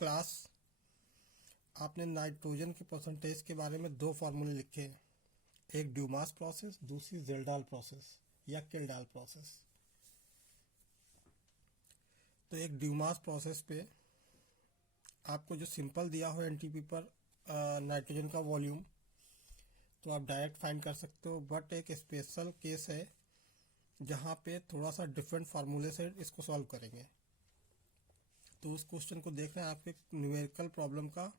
Class आपने nitrogen के percentage के बारे में दो फार्मूले लिखे हैं, एक ड्यूमास प्रोसेस, दूसरी जेल्डाल प्रोसेस या किल्डाल प्रोसेस। तो एक ड्यूमास प्रोसेस पे आपको जो सिंपल दिया हो एनटीपी पर नाइट्रोजन का वॉल्यूम, तो आप डायरेक्ट फाइंड कर सकते हो। बट एक स्पेशल केस है जहाँ पे थोड़ा सा डिफरेंट फार्मूले से इसको सॉल्व करेंगे। तो उस क्वेश्चन को देख रहे हैं आपके न्यूमेरिकल प्रॉब्लम का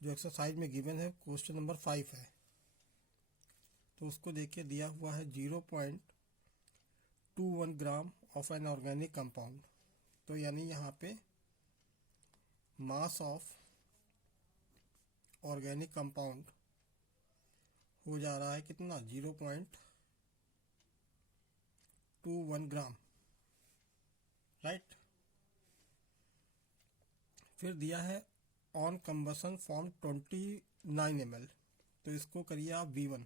जो एक्सरसाइज में गिवन है, क्वेश्चन नंबर 5 है। तो उसको देखिए, दिया हुआ है 0.21 gram of an organic compound. तो यानी यहाँ पे मास ऑफ ऑर्गेनिक कंपाउंड हो जा रहा है कितना, 0.21 ग्राम, राइट। फिर दिया है ऑन कंबसन फॉर्म 29 ml। तो इसको करिए आप V1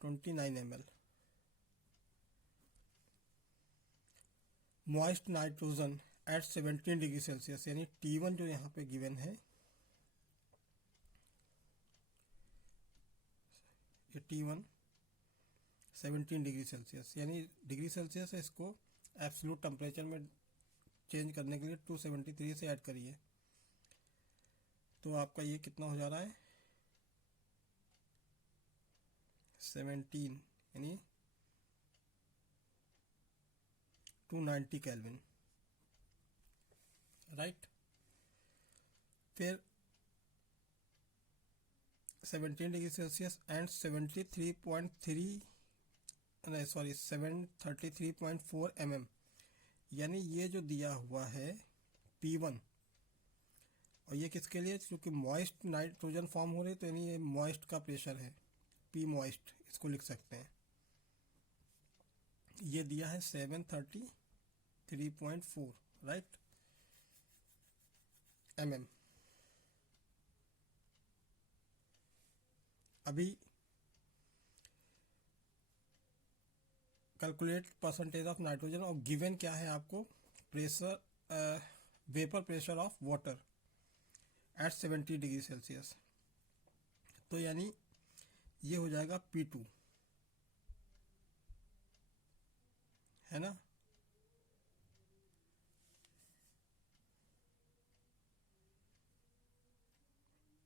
29 ml। Moist nitrogen eight 17 degree Celsius, यानी T1 जो यहाँ पे गिवन है, ये T1 17 डिग्री सेल्सियस, यानी डिग्री सेल्सियस है, इसको एब्सोल्यूट टेम्परेचर में चेंज करने के लिए 273 से ऐड करिए। तो आपका ये कितना हो जा रहा है, 17, यानी 290 केल्विन, राइट। फिर 17 डिग्री सेल्सियस एंड 733.4 mm, यानी ये जो दिया हुआ है P1, और ये किसके लिए, क्योंकि मॉइस्ट नाइट्रोजन फॉर्म हो रही है, तो यानी ये मॉइस्ट का प्रेशर है, P मॉइस्ट इसको लिख सकते हैं। ये दिया है 733.4, राइट, mm। अभी कैलकुलेट परसेंटेज ऑफ नाइट्रोजन, और गिवन क्या है आपको, pressure, vapour pressure of water at 70 degree Celsius. तो यानी ये हो जाएगा P2, है ना।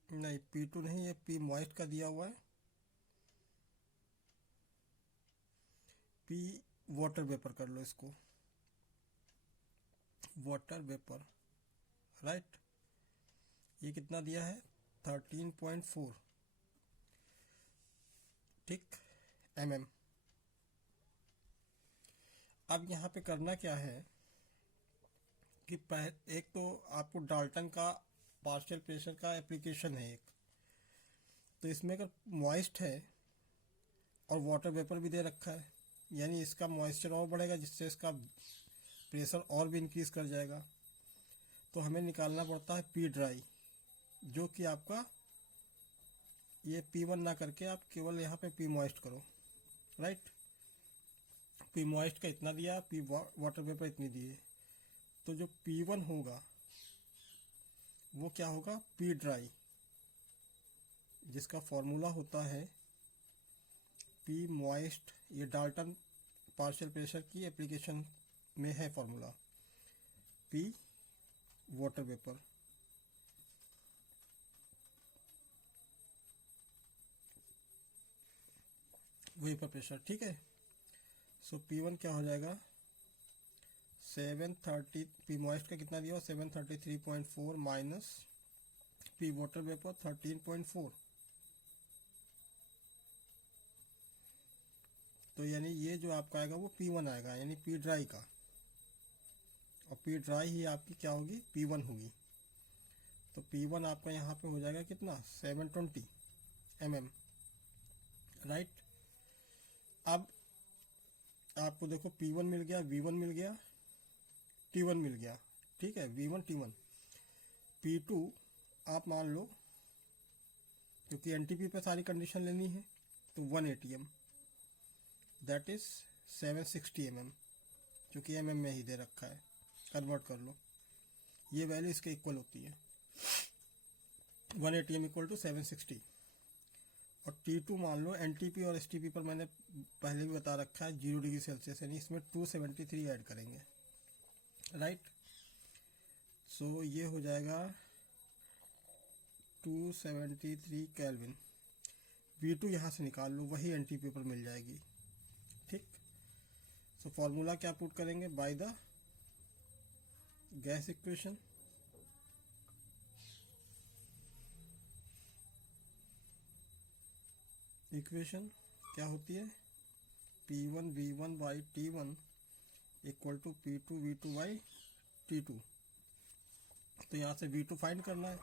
नहीं, P2 नहीं, ये P मॉइस्ट का दिया हुआ है, P वाटर वेपर कर लो इसको, वाटर वेपर, राइट। ये कितना दिया है, 13.4, ठीक, mm। अब यहाँ पे करना क्या है कि एक तो आपको डाल्टन का पार्शियल प्रेशर का एप्लीकेशन है एक, तो इसमें अगर मॉइस्ट है और वाटर वेपर भी दे रखा है, यानी इसका मॉइस्चर और बढ़ेगा, जिससे इसका प्रेशर और भी इंक्रीज कर जाएगा। तो हमें निकालना पड़ता है P ड्राई, जो कि आपका ये P1 ना करके आप केवल यहाँ पे P मॉइस्ट करो, राइट। P मॉइस्ट का इतना दिया, P वाटर वेपर इतनी दिए, तो जो P1 होगा वो क्या होगा, P ड्राई, जिसका फॉर्मूला होता है P मॉइस्ट, ये डाल्टन पार्शियल प्रेशर की एप्लीकेशन में है formula, P water vapour, vapour pressure, ठीक है। सो P1 क्या हो जाएगा, 730, P मॉइस्ट का कितना दिया, 733.4 माइनस P वाटर वेपर 13.4। तो यानी ये जो आपका आएगा वो P1 आएगा, यानी P ड्राई का, और P ड्राई ही आपकी क्या होगी, P1 होगी। तो P1 आपका यहाँ पे हो जाएगा कितना, 720 mm, राइट। अब आपको देखो P1 मिल गया, V1 मिल गया, T1 मिल गया, ठीक है, V1 T1। P2 आप मान लो, क्योंकि एनटीपी पे सारी कंडीशन लेनी है, तो 1 ATM, दैट इज 760 mm, क्योंकि mm में ही दे रखा है, कन्वर्ट कर लो। ये वैल्यू इसके इक्वल होती है 1 atm इक्वल टू 760। और T2 मान लो NTP और STP पर मैंने पहले भी बता रखा है 0 डिग्री सेल्सियस, यानी इसमें 273 ऐड करेंगे, राइट। सो ये हो जाएगा 273 केल्विन। V2 यहाँ से निकाल लो, वही NTP पर मिल जाएगी, ठीक। सो फॉर्मूला क्या पुट करेंगे, by the gas equation, equation क्या होती है, P1 V1 by T1 equal to P2 V2 by T2। तो यहाँ से V2 फाइंड करना है,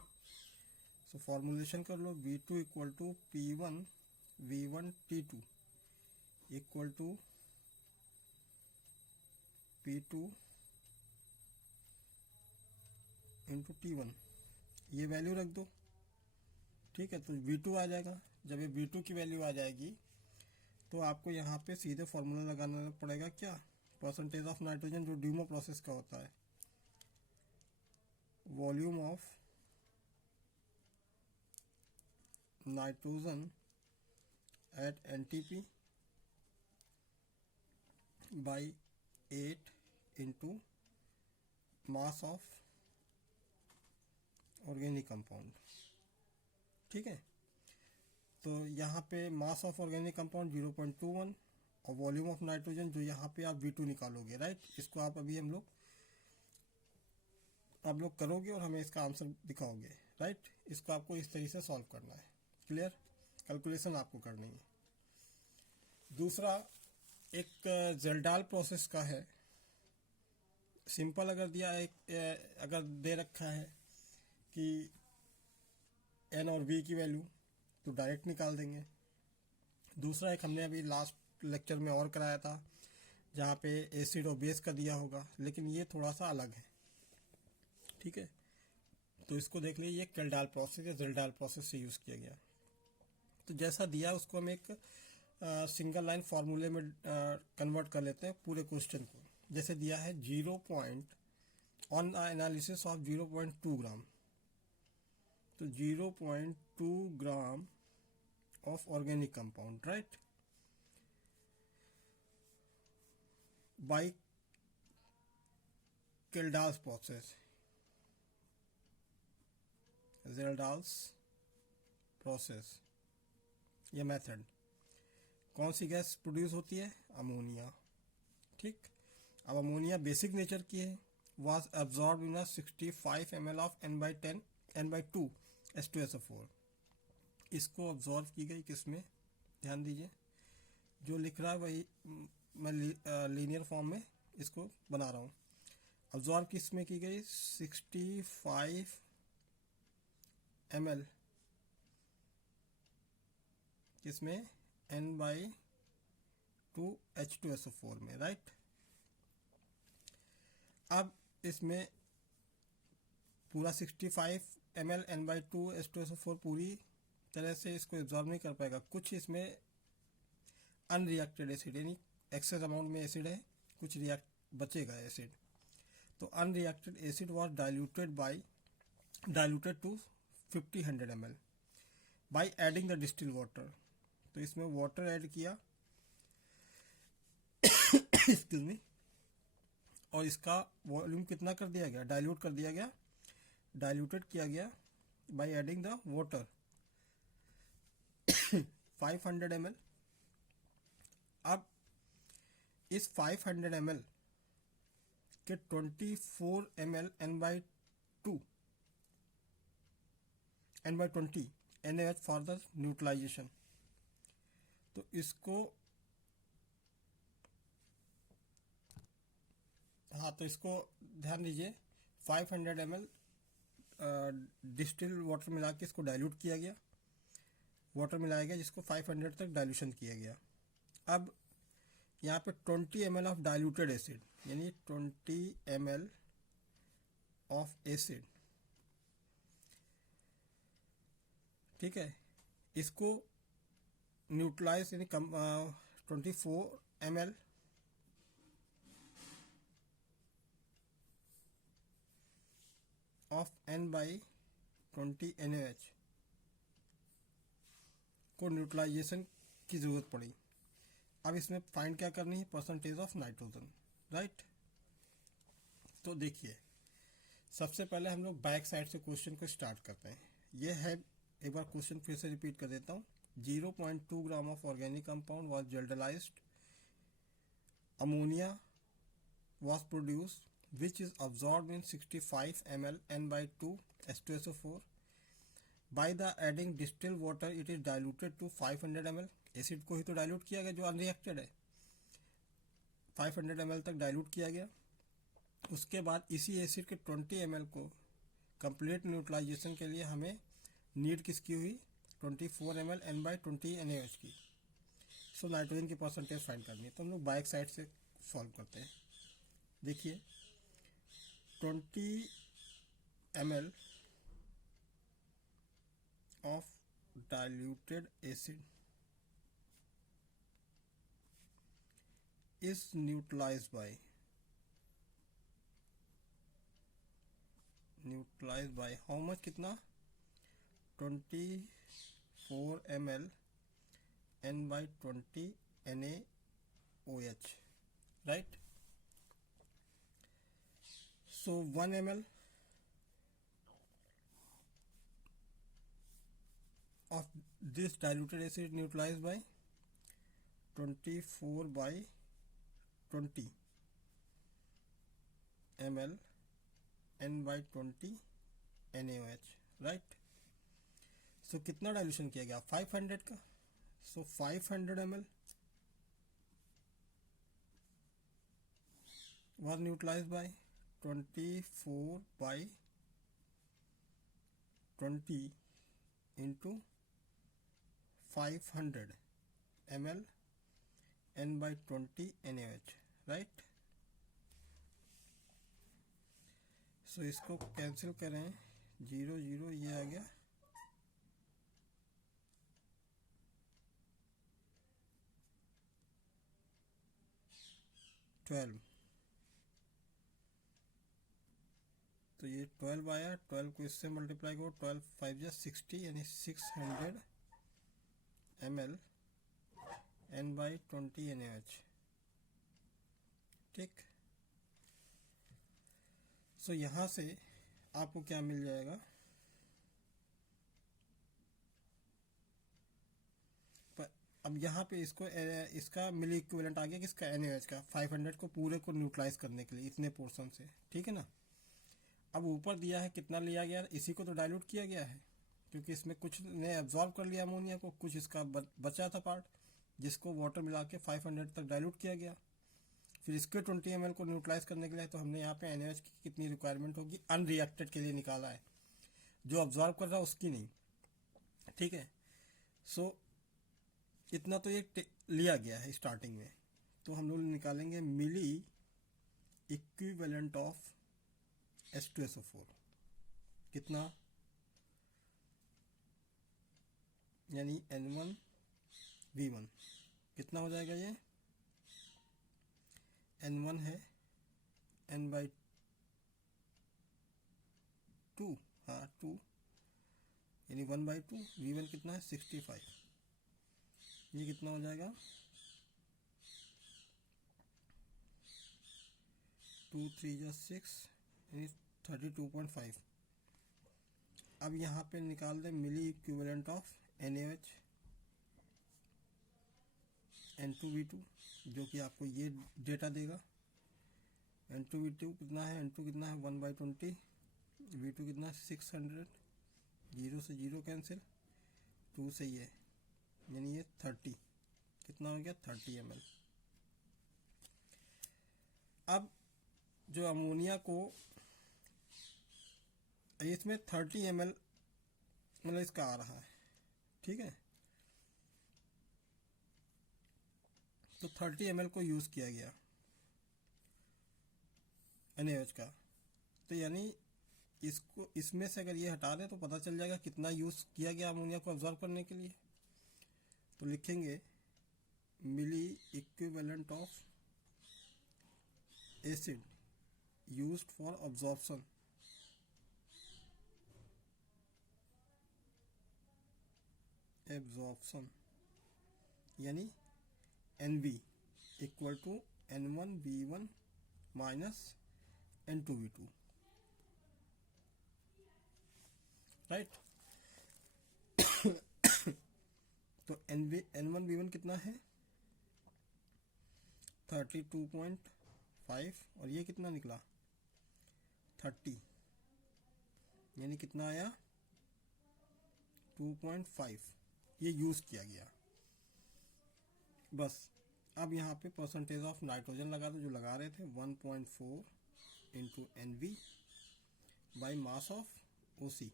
सो फॉर्मुलेशन कर लो, V2 equal to P1 V1 T2 equal to P2 into T1, ये वैल्यू रख दो, ठीक है। तो V2 आ जाएगा। जब ये V2 की वैल्यू आ जाएगी तो आपको यहाँ पे सीधे फॉर्मूला लगाना पड़ेगा, क्या, परसेंटेज ऑफ नाइट्रोजन, जो ड्यूमो प्रोसेस का होता है, volume of nitrogen eight NTP by 8 into mass of organic compound, ठीक है। तो यहाँ पे मास ऑफ ऑर्गेनिक कंपाउंड 0.21 और वॉल्यूम ऑफ नाइट्रोजन, जो यहाँ पे आप V2 निकालोगे, राइट। इसको आप अभी आप लोग करोगे और हमें इसका आंसर दिखाओगे, राइट। इसको आपको इस तरीके से सॉल्व करना है, क्लियर, कैलकुलेशन आपको करनी है। दूसरा एक जेल्डाल प्रोसेस का है, सिंपल अगर दिया है, अगर दे रखा है कि N और V की वैल्यू, तो डायरेक्ट निकाल देंगे। दूसरा एक हमने अभी लास्ट लेक्चर में और कराया था, जहाँ पे एसिड और बेस का दिया होगा, लेकिन ये थोड़ा सा अलग है, ठीक है। तो इसको देख लीजिए, ये केल्डाल प्रोसेस या जेल्डाल प्रोसेस से यूज़ किया गया। तो जैसा दिया उसको हम एक सिंगल लाइन फार्मूले में कन्वर्ट कर लेते हैं पूरे क्वेश्चन को। जैसे दिया है 0 point on analysis of 0.2 gram, तो 0.2 gram of organic compound, right, by Kjeldahl's process, Kjeldahl's process, ये मेथड। कौन सी गैस प्रोड्यूस होती है, अमोनिया, ठीक। अब अमोनिया बेसिक नेचर की है, was absorb in 65 ml of N/2 H2SO4। इसको ऑब्जॉर्व की गई किसमें, ध्यान दीजिए, जो लिख रहा है वही मैं लीनियर फॉर्म में इसको बना रहा हूँ। ऑब्जॉर्व किस में की गई, 65 ml किसमें, N/2 H2SO4 में, राइट। अब इसमें पूरा 65 ml N/2 H2SO4 पूरी तरह से इसको एब्जॉर्ब नहीं कर पाएगा, कुछ इसमें अनरिएक्टेड एसिड, यानी एक्सेस अमाउंट में एसिड है, कुछ बचेगा एसिड। तो unreacted acid was diluted to 50 ml by adding the distil water. तो इसमें वाटर ऐड किया एक्सक्यूज मी, और इसका वॉल्यूम कितना कर दिया गया, डाइल्यूट कर दिया गया, डाइल्यूटेड किया गया bye adding the water 500 ml। अब इस 500 ml के 24 ml N/20 NaOH for the neutralisation. तो इसको तो इसको ध्यान दीजिए, 500 ml डिस्टिल वाटर मिला के इसको डाइल्यूट किया गया, वाटर मिलाया गया जिसको 500 तक डाइल्यूशन किया गया। अब यहाँ पे 20 ml ऑफ डाइल्यूटेड एसिड, यानी 20 ml ऑफ एसिड, ठीक है, इसको न्यूट्रलाइज यानी 24 ml ऑफ N/20 NaOH को न्यूट्रलाइजेशन की ज़रूरत पड़ी। अब इसमें फाइंड क्या करनी है, परसेंटेज ऑफ नाइट्रोजन, राइट। तो देखिए सबसे पहले हम लोग बैक साइड से क्वेश्चन को स्टार्ट करते हैं। ये है, एक बार क्वेश्चन फिर से रिपीट कर देता हूँ। 0.2 gram of organic compound was kjeldahlised, ammonia was produced which is absorbed in 65 ml N/2 H2SO4. By the adding distilled water it is diluted to 500 ml. Acid को ही तो डाइल्यूट किया गया जो अनरिएक्टेड है, 500 ml तक डाइल्यूट किया गया। उसके बाद इसी एसिड के 20 ml को कंप्लीट न्यूट्रलाइजेशन के लिए हमें नीड किसकी हुई, 24 ml N/20 NaOH की। सो नाइट्रोजन की परसेंटेज फाइंड करनी है, तो हम लोग बैक साइड से सॉल्व करते हैं। देखिए 20 ml of diluted acid is neutralized by how much, कितना, 24 ml N/20 NaOH, right? So 1 ml of this diluted acid neutralized by 24/20 ml N/20 NaOH, right? So कितना डाइल्यूशन किया गया, 500 का। So 500 ml was neutralized by 24/20 into 500 ml N/20 NaOH, right? सो इसको cancel करें, 0 0 ये आ गया, 12, तो ये 12 आया, 12 को इससे मल्टीप्लाई करो, 12 5 60 यानी 600 ml N/20 NaOH, ठीक। सो यहाँ से आपको क्या मिल जाएगा, अब यहाँ पे इसका मिली इक्विवेलेंट आ गया किसका, NaOH का, 500 को पूरे को न्यूट्रलाइज करने के लिए इतने पोर्शन से, ठीक है ना। अब ऊपर दिया है कितना लिया गया, इसी को तो डाइल्यूट किया गया है क्योंकि इसमें कुछ ने एब्जॉर्ब कर लिया अमोनिया को, कुछ इसका बचा था पार्ट जिसको वाटर मिला के 500 तक डाइल्यूट किया गया। फिर इसके 20 ml को न्यूट्रलाइज करने के लिए तो हमने यहाँ पे NaOH की कितनी रिक्वायरमेंट होगी, अनरिएक्टेड के लिए निकाला है, जो ऑब्जॉर्व कर रहा है उसकी नहीं, ठीक है। सो इतना तो ये लिया गया है स्टार्टिंग में, तो हम लोग निकालेंगे मिली इक्विवेलेंट ऑफ H2SO4, कितना, यानी N1V1 कितना हो जाएगा, ये N1 है N/2, हाँ 2 यानी 1/2, V1 कितना है 65, ये कितना हो जाएगा 2 3 6 यानी 32.5। अब यहाँ पे निकाल दें मिली इक्विवेलेंट ऑफ NaOH N2V2, जो कि आपको ये डेटा देगा। N2V2 कितना है, N2 कितना है 1/20, V2 कितना है 600, 0 से 0 कैंसिल, 2 से ये यानी ये 30, कितना हो गया 30 ml। अब जो अमोनिया को इसमें 30 ml मतलब इसका आ रहा है, ठीक है, तो 30 ml को यूज़ किया गया NaOH का, तो यानी इसको इसमें से अगर ये हटा दें तो पता चल जाएगा कितना यूज़ किया गया अमोनिया को ऑब्जॉर्व करने के लिए। तो लिखेंगे milliequivalent of acid used for absorption absorption यानी NB equal to N1V1 minus N2V2, right. तो N1V1 कितना है 32.5 और ये कितना निकला 30, यानी कितना आया 2.5, ये यूज किया गया। बस अब यहाँ पे परसेंटेज ऑफ नाइट्रोजन लगा दो जो लगा रहे थे 1.4 into NV by mass of OC,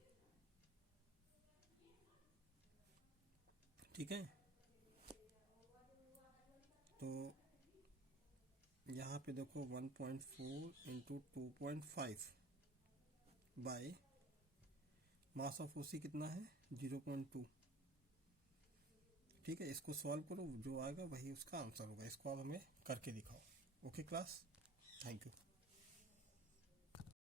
ठीक है। तो यहाँ पे देखो 1.4 into 2.5 by mass of OC कितना है 0.2, ठीक है। इसको सॉल्व करो, जो आएगा वही उसका आंसर होगा। इसको आप हमें करके दिखाओ। Okay class, thank you.